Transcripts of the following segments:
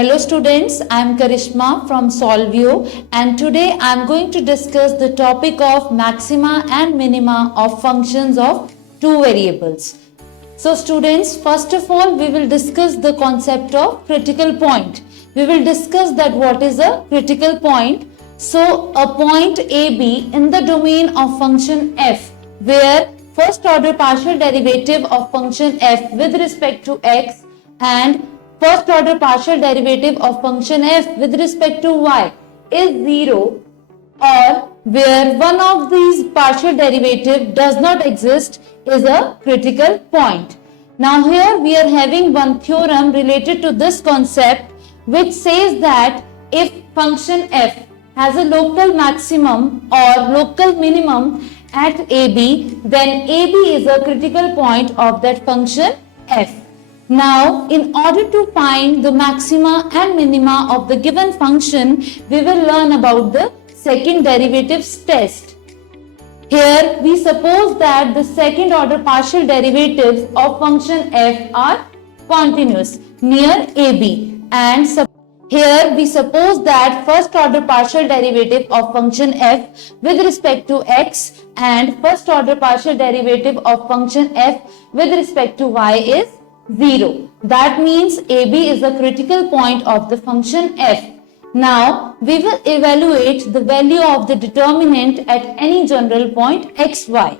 Hello students, I am Karishma from Solvio and today I am going to discuss the topic of maxima and minima of functions of two variables. So students, first of all we will discuss the concept of critical point. We will discuss that what is a critical point. So a point AB in the domain of function f where first order partial derivative of function f with respect to x and first order partial derivative of function f with respect to y is 0 or where one of these partial derivative does not exist is a critical point. Now here we are having one theorem related to this concept which says that if function f has a local maximum or local minimum at AB, then AB is a critical point of that function f. Now, in order to find the maxima and minima of the given function, we will learn about the second derivatives test. Here, we suppose that the second order partial derivatives of function f are continuous near AB and here we suppose that first order partial derivative of function f with respect to x and first order partial derivative of function f with respect to y is 0. That means AB is a critical point of the function f. Now, we will evaluate the value of the determinant at any general point xy.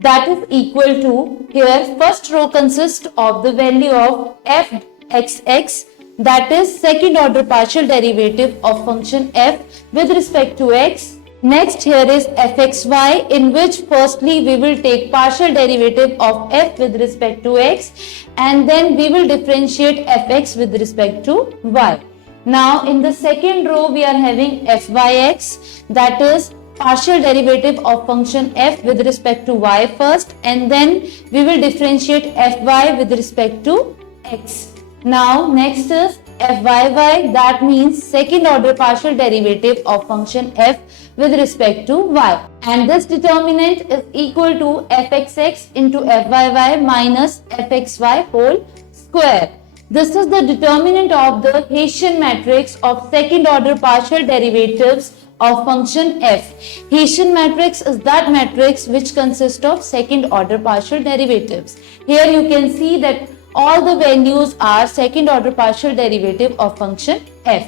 That is equal to, here first row consists of the value of fxx, that is second order partial derivative of function f with respect to x. Next here is fxy, in which firstly we will take partial derivative of f with respect to x and then we will differentiate fx with respect to y. Now in the second row we are having fyx, that is partial derivative of function f with respect to y first and then we will differentiate fy with respect to x. Now next is fyy, that means second order partial derivative of function f with respect to y, and this determinant is equal to fxx into fyy minus fxy whole square. This is the determinant of the Hessian matrix of second order partial derivatives of function f. Hessian matrix is that matrix which consists of second order partial derivatives. Here you can see that all the values are second order partial derivative of function f.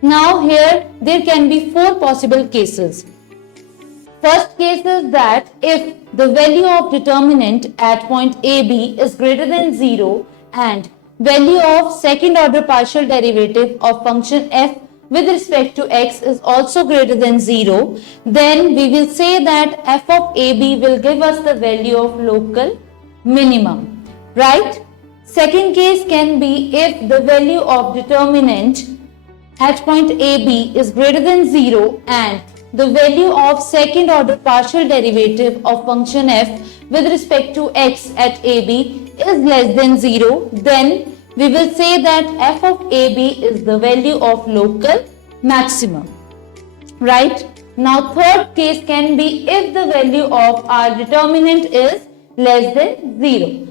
Now here there can be four possible cases. First case is that if the value of determinant at point AB is greater than 0 and value of second order partial derivative of function f with respect to x is also greater than 0, then we will say that f of AB will give us the value of local minimum, right? Second case can be if the value of determinant at point AB is greater than 0 and the value of second order partial derivative of function f with respect to x at AB is less than 0, then we will say that f of AB is the value of local maximum, right? Now third case can be if the value of our determinant is less than 0.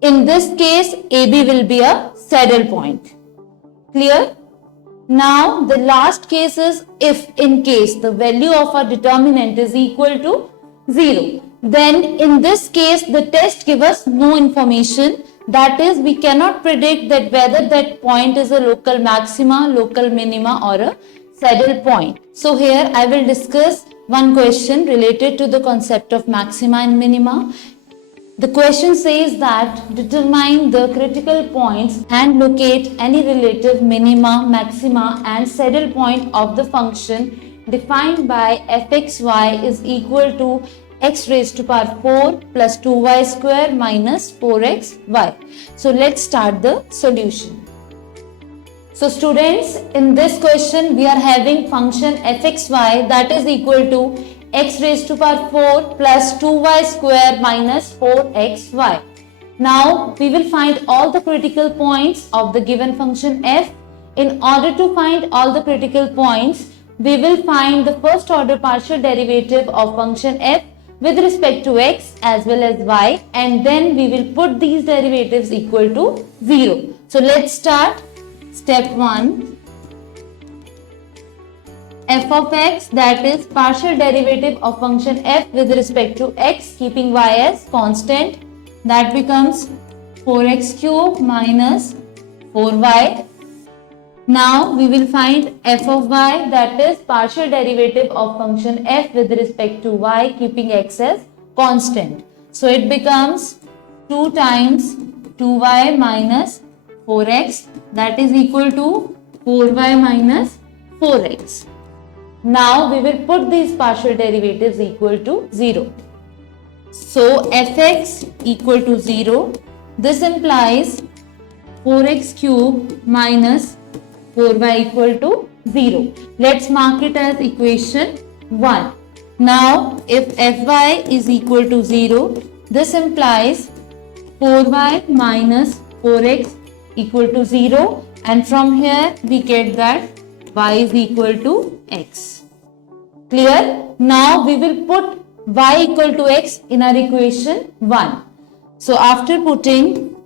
In this case, AB will be a saddle point. Clear? Now, the last case is if in case the value of our determinant is equal to 0. Then in this case, the test gives us no information. That is, we cannot predict that whether that point is a local maxima, local minima or a saddle point. So here I will discuss one question related to the concept of maxima and minima. The question says that determine the critical points and locate any relative minima, maxima and saddle point of the function defined by fxy is equal to x raised to power 4 plus 2y square minus 4xy. So let's start the solution. So students, in this question we are having function fxy that is equal to x raised to power 4 plus 2y square minus 4xy. Now we will find all the critical points of the given function f. In order to find all the critical points, we will find the first order partial derivative of function f with respect to x as well as y, and then we will put these derivatives equal to 0. So let's start. Step 1. F of x, that is partial derivative of function f with respect to x keeping y as constant, that becomes 4x cube minus 4y. Now we will find f of y, that is partial derivative of function f with respect to y keeping x as constant. So it becomes 2 times 2y minus 4x, that is equal to 4y minus 4x. Now we will put these partial derivatives equal to 0. So fx equal to 0. This implies 4x cube minus 4y equal to 0. Let's mark it as equation 1. Now if fy is equal to 0, this implies 4y minus 4x equal to 0, and from here we get that y is equal to x. Clear? Now we will put y equal to x in our equation 1. So after putting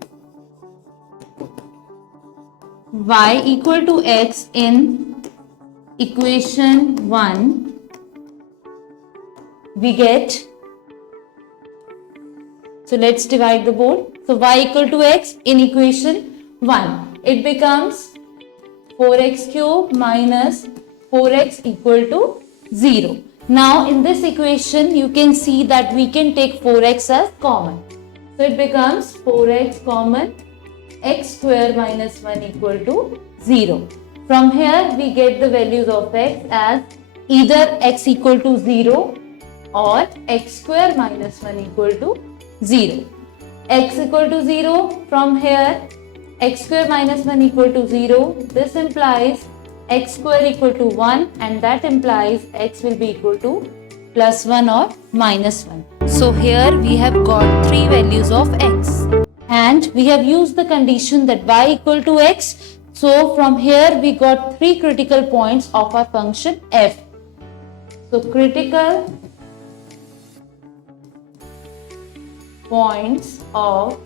y equal to x in equation 1, we get, so let's divide the board. So y equal to x in equation 1, it becomes 4x cube minus 4x equal to 0. Now in this equation you can see that we can take 4x as common. So it becomes 4x common, x square minus 1 equal to 0. From here we get the values of x as either x equal to 0 or x square minus 1 equal to 0. X equal to 0, from here x square minus 1 equal to 0. This implies x square equal to 1, and that implies x will be equal to plus 1 or minus 1. So here we have got 3 values of x. And we have used the condition that y equal to x. So from here we got 3 critical points of our function f. So critical points of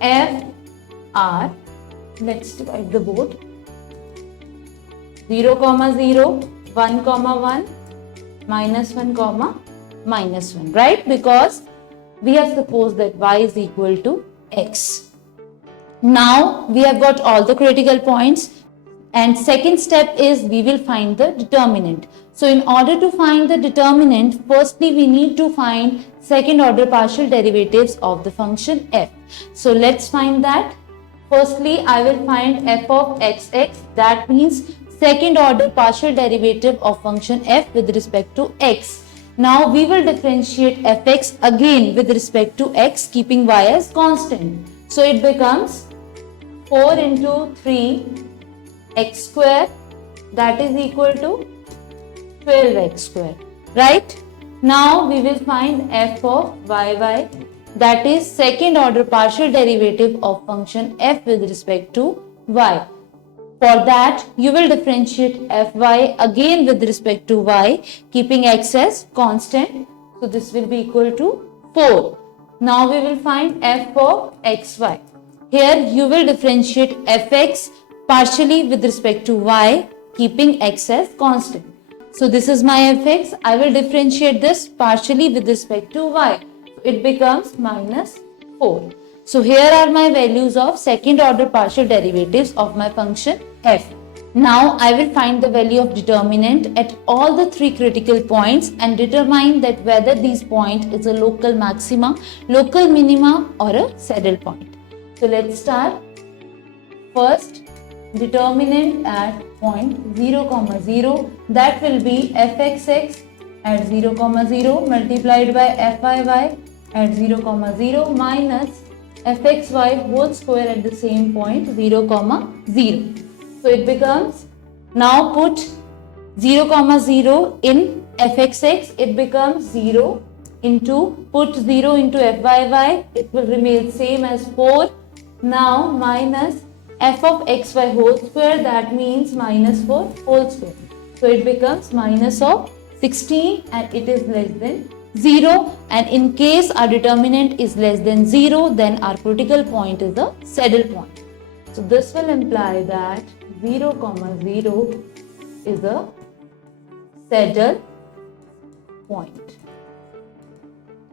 f are, let's divide the board, 0, 0, 1, 1, minus 1, minus 1, right? Because we have supposed that y is equal to x. Now we have got all the critical points, and second step is we will find the determinant. So in order to find the determinant, firstly we need to find second order partial derivatives of the function f. So let's find that. Firstly I will find f of xx, that means second order partial derivative of function f with respect to x. Now we will differentiate fx again with respect to x keeping y as constant. So it becomes 4 into 3 x square, that is equal to 12x square, right? Now we will find f of yy, that is second order partial derivative of function f with respect to y. For that you will differentiate fy again with respect to y keeping x as constant. So this will be equal to 4. Now we will find f of xy. Here you will differentiate fx partially with respect to y keeping x as constant. So this is my fx. I will differentiate this partially with respect to y. It becomes minus 4. So here are my values of second order partial derivatives of my function f. Now I will find the value of determinant at all the 3 critical points and determine that whether this point is a local maxima, local minima or a saddle point. So let's start. First, determinant at point 0, 0, that will be fxx at 0, 0 multiplied by fyy at 0, 0 minus fxy whole square at the same point 0, 0. So it becomes, now put 0, 0 in fxx, it becomes 0 into, put 0 into fyy, it will remain same as 4. Now minus f of xy whole square, that means minus 4 whole square. So it becomes minus of 16 and it is less than 0, and in case our determinant is less than 0, then our critical point is the saddle point. So this will imply that 0, 0 is a saddle point.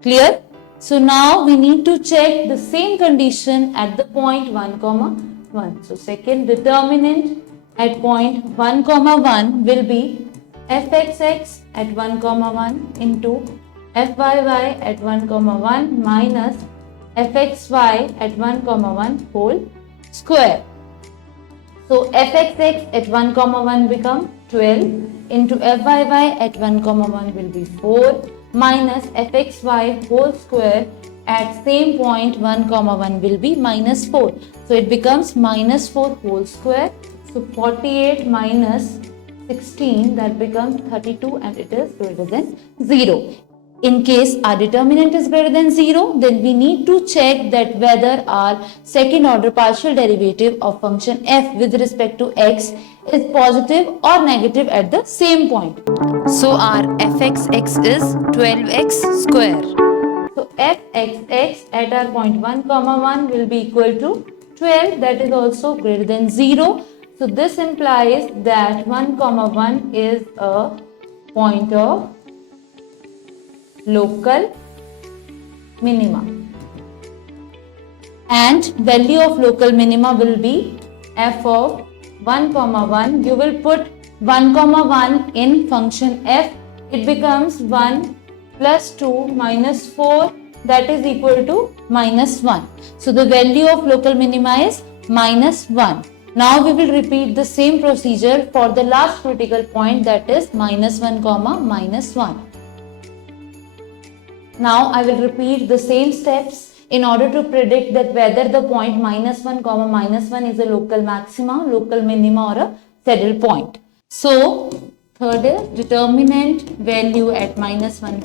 Clear? So now we need to check the same condition at the point 1, 1. So second determinant at point 1, 1 will be fxx at 1, 1 into fyy at 1, 1 minus fxy at 1, 1 whole square. So fxx at 1, 1 become 12 into fyy at 1, 1 will be 4 minus fxy whole square at same point 1, 1 will be minus 4. So it becomes minus 4 whole square. So 48 minus 16, that becomes 32 and it is greater than 0. In case our determinant is greater than 0, then we need to check that whether our second order partial derivative of function f with respect to x is positive or negative at the same point. So our fxx is 12x square. So fxx at our point 1, 1 will be equal to 12, that is also greater than 0. So this implies that 1, 1 is a point of local minima, and value of local minima will be f of 1, 1. You will put 1, 1 in function f. It becomes 1 plus 2 minus 4, that is equal to minus 1. So the value of local minima is minus 1. Now we will repeat the same procedure for the last critical point, that is minus 1, minus 1. Now I will repeat the same steps in order to predict that whether the point minus 1, minus 1 is a local maxima, local minima or a saddle point. So third is determinant value at minus 1,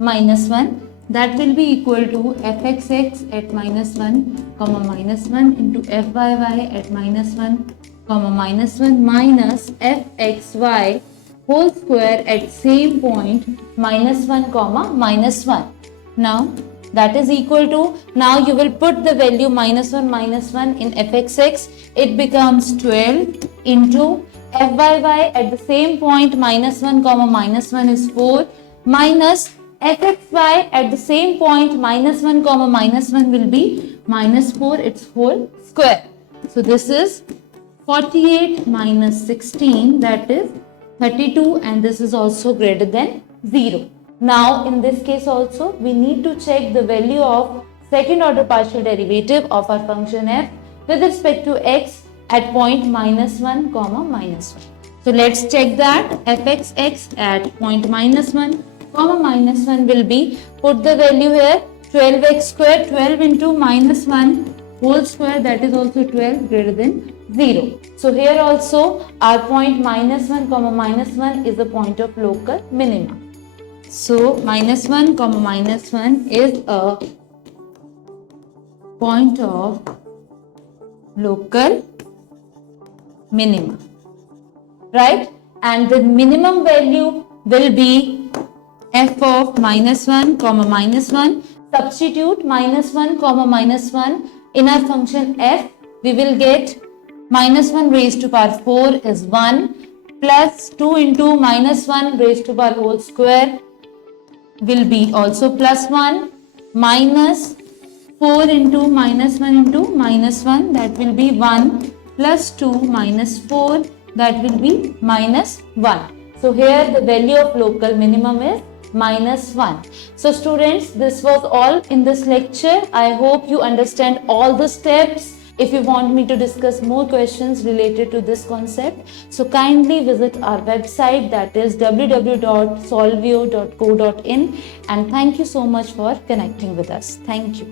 minus 1, that will be equal to fxx at minus 1, minus 1 into fyy at minus 1, minus 1 minus fxy whole square at same point minus 1, minus 1. Now that is equal to, now you will put the value minus 1 in fxx. It becomes 12 into fyy at the same point minus 1, minus 1 is 4 minus fxy at the same point minus 1, minus 1 will be minus 4, its whole square. So this is 48 minus 16, that is 32, and this is also greater than 0. Now in this case also we need to check the value of second order partial derivative of our function f with respect to x at point minus 1, minus 1. So let's check that. fxx at point minus 1, minus 1 will be, put the value here, 12x square, 12 into minus 1 whole square, that is also 12, greater than 0. So here also our point minus 1, minus 1 is a point of local minima. So minus 1, minus 1 is a point of local minima, right? And the minimum value will be f of minus 1, minus 1. Substitute minus 1, minus 1 in our function f. We will get minus 1 raised to power 4 is 1 plus 2 into minus 1 raised to power whole square will be also plus 1 minus 4 into minus 1 into minus 1, that will be 1 plus 2 minus 4, that will be minus 1. So here the value of local minimum is minus 1. So students, this was all in this lecture. I hope you understand all the steps. If you want me to discuss more questions related to this concept, so kindly visit our website, that is www.solveo.co.in, and thank you so much for connecting with us. Thank you.